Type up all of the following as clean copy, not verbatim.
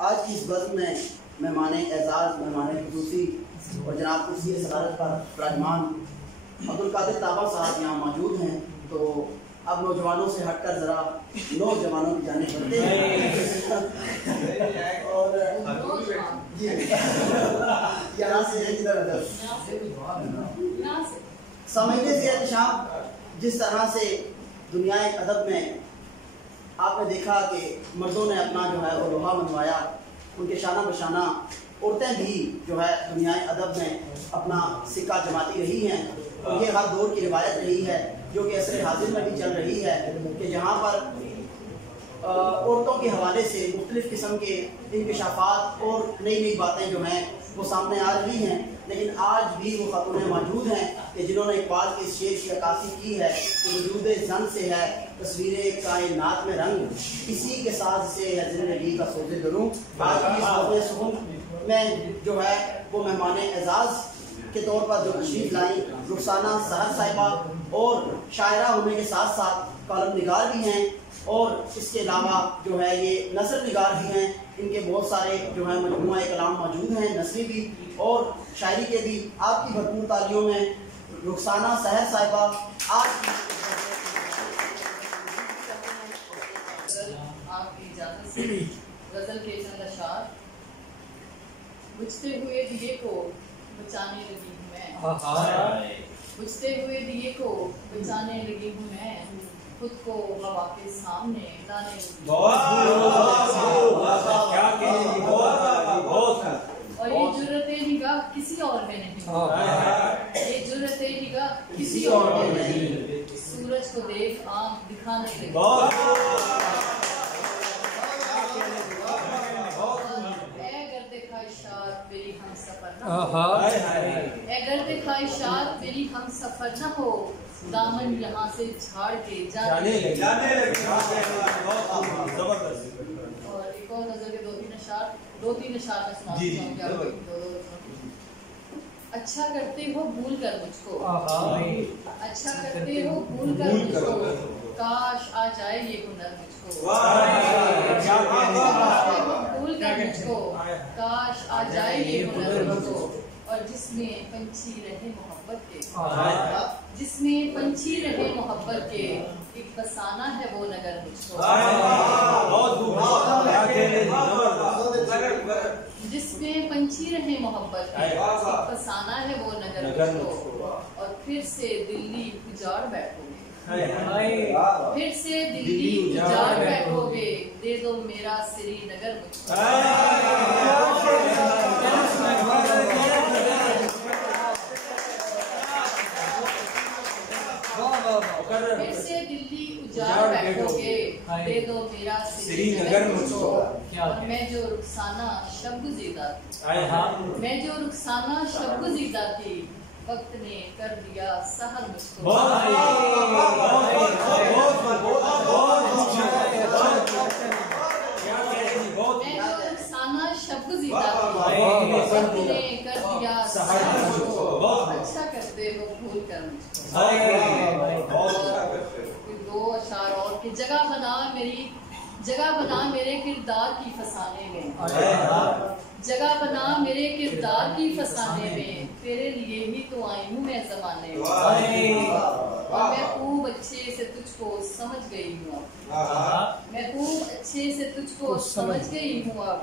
आज की इस बज़्म में मेहमान एजाज़, मेहमान खुसूसी और जनाब कुर्सी सदारत पर विराजमान अब्दुल कादिर ताबा साहब यहाँ मौजूद हैं। तो अब नौजवानों से हटकर ज़रा नौजवानों की जाने बढ़ते हैं और यहाँ से समझने से एहतशाम जिस तरह से दुनिया अदब में आपने देखा कि मर्दों ने अपना जो है वो लोहा मनवाया, उनके शाना बशाना औरतें भी जो है दुनिया अदब में अपना सिक्का जमाती रही हैं। और ये हर दौर की रिवायत रही है जो कि असर हाजिर में भी चल रही है कि जहाँ पर औरतों के हवाले से मुख्तलिफ़ किस्म के इंकशाफात और नई नई बातें जो हैं वो सामने आ रही हैं। लेकिन आज भी वो खातूनें मौजूद हैं कि जिन्होंने इकबाल के इस शेर की अक्कासी की है कि वजूद जन से है तस्वीरें कायनात में रंग, इसी के साथ से है जिंदगी का सोचे करूँ। आज की इस में जो है वो मेहमान एजाज़ के तौर पर जो तशरीफ लाई रुखसाना सहर साहिबा और शायरा होने के साथ साथ कॉलम निगार भी हैं और इसके अलावा जो है ये नसर निगार भी हैं। इनके बहुत सारे जो है मजमूआ कलाम मौजूद हैं, नसरी भी और शायरी के भी। आपकी भरपूर तालियों में रुखसाना सहर साहिबा आज आपकी इजाजत से गजल के चंद अशार। बुझते हुए दिए को बचाने लगी हूँ मैं, बुझते हुए दिए को बचाने लगी हूँ मैं, खुद को हवा के सामने लाने लगी। और ये जुर्रते निगाह किसी और में नहीं, ये जुर्रते निगाह किसी और में नहीं, सूरज को देख आँख दिखाने लगी। मेरी हम सफर न हो, दामन यहाँ से झाड़ के जाने लगे। और एक और गजल के दो तीन अशार में सुनाऊंगा। अच्छा करते हो भूल कर मुझको, अच्छा करते हो भूल कर मुझको, काश आ जाए ये हुनर मुझको, भूल कर मुझको, काश आ जाए ये हुनर मुझको। और जिसमें पंछी रहे मोहब्बत के, जिसमें पंछी रहे मोहब्बत के, एक फसाना है वो नगर मुझको, जिसमें पंछी रहे मोहब्बत के, एक फसाना है वो नगर मुझको। और फिर से दिल्ली उजाड़ बैठोगे, फिर से दिल्ली उजाड़ बैठोगे, दे दो मेरा श्रीनगर मुझको, फिर से दिल्ली उजाड़ बैठोगे, दे दो मेरा श्रीनगर मुझको। और मैं जो रुखसाना शब्गुज़ीदा थी, मैं जो रुखसाना शब्गुज़ीदा थी, वक्त ने कर दिया सहर मुझको। मैं जो रुखसाना शब्गुज़ीदा थी, वक्त ने कर दिया सहर मुझको। अच्छा करते हो भूल कर मुझको। दो अशार और कि जगह बना मेरे किरदार की फसाने में, जगह बना मेरे किरदार की फसाने में, तेरे लिए ही तो आई हूँ मैं ज़माने में। और मैं खूब अच्छे से तुझको समझ गई हूँ अब, मैं खूब अच्छे से तुझको समझ गई हूँ अब,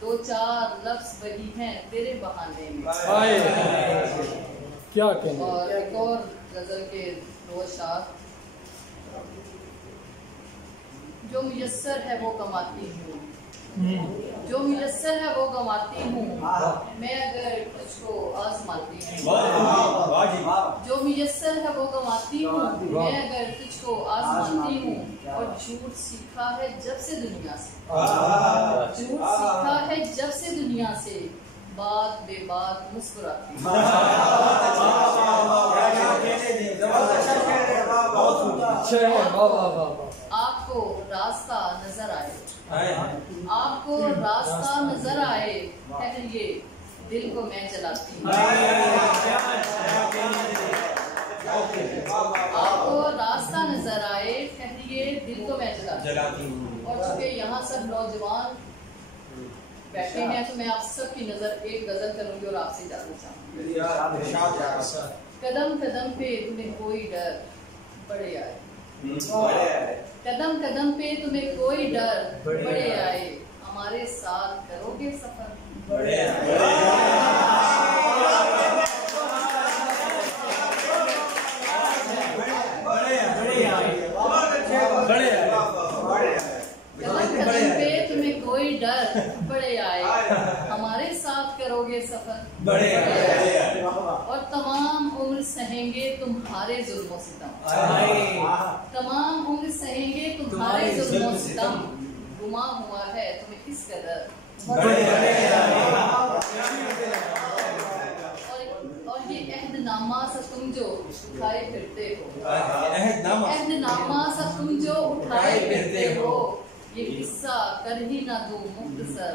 दो चार लफ्ज़ वही हैं तेरे बहाने में। क्या कहना। और एक और गजल के दो अशार। जो मुयस्सर है वो कमाती हूँ, जो मुयस्सर है वो गंवाती हूँ, मैं अगर तुझको आजमाती हूँ, जो मुयस्सर है वो गंवाती हूँ, मैं अगर तुझको आजमाती हूँ। और झूठ सीखा है जब से दुनिया से, झूठ सीखा है जब से दुनिया से, बात बेबात मुस्कुराती हूँ। आपको रास्ता नजर आए, आपको रास्ता नजर आए, ठहरिए दिल को मैं जलाती हूँ। आपको रास्ता नजर आए, ठहरिए दिल को मैं जलाती हूँ। और चूंकि यहाँ सब नौजवान बैठे हैं, तो मैं आप सबकी नजर एक गजल करूंगी और आपसे जाना चाहूंगी। कदम कदम पे तुम्हें कोई डर बड़े आए, कदम कदम पे तुम्हें कोई डर बड़े आए, हमारे साथ करोगे सफर बड़े आए। कोई डर बड़े आए, हमारे साथ करोगे सफर बड़े आए, और तमाम उम्र सहेंगे तुम्हारे जुल्मों सितम, तमाम उम्र सहेंगे तुम्हारे जुल्मों सितम, गुमा हुआ है तुम्हें किस कदर और ये अहदनामा सा तुम जो उठाए फिरते हो, अहदनामा सा तुम जो उठाए फिरते हो, ये किस्सा कर ही ना दूं मुख्तसर,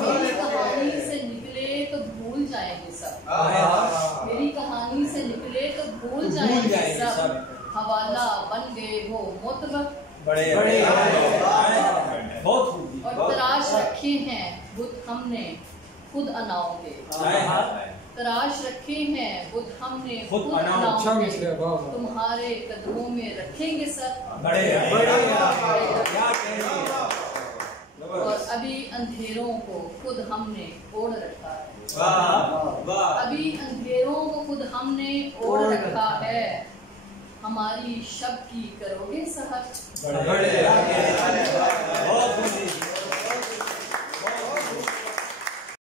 मेरी कहानी से निकले तो भूल जाएंगे सब, मेरी कहानी से निकले तो भूल जाएंगे सब, हवाला बन गए हो मोतबर बड़े और तराश रखे हैं बुत हमने खुद अनाओगे, तराश रखे हैं बुत हमने खुद अनाओगे, तुम्हारे कदमों में रखेंगे सर बड़े। और अभी अंधेरों को खुद हमने ओढ़ रखा है, अभी अंधेरों को खुद हमने ओढ़ रखा है, हमारी शब की करोगे सहर बड़े।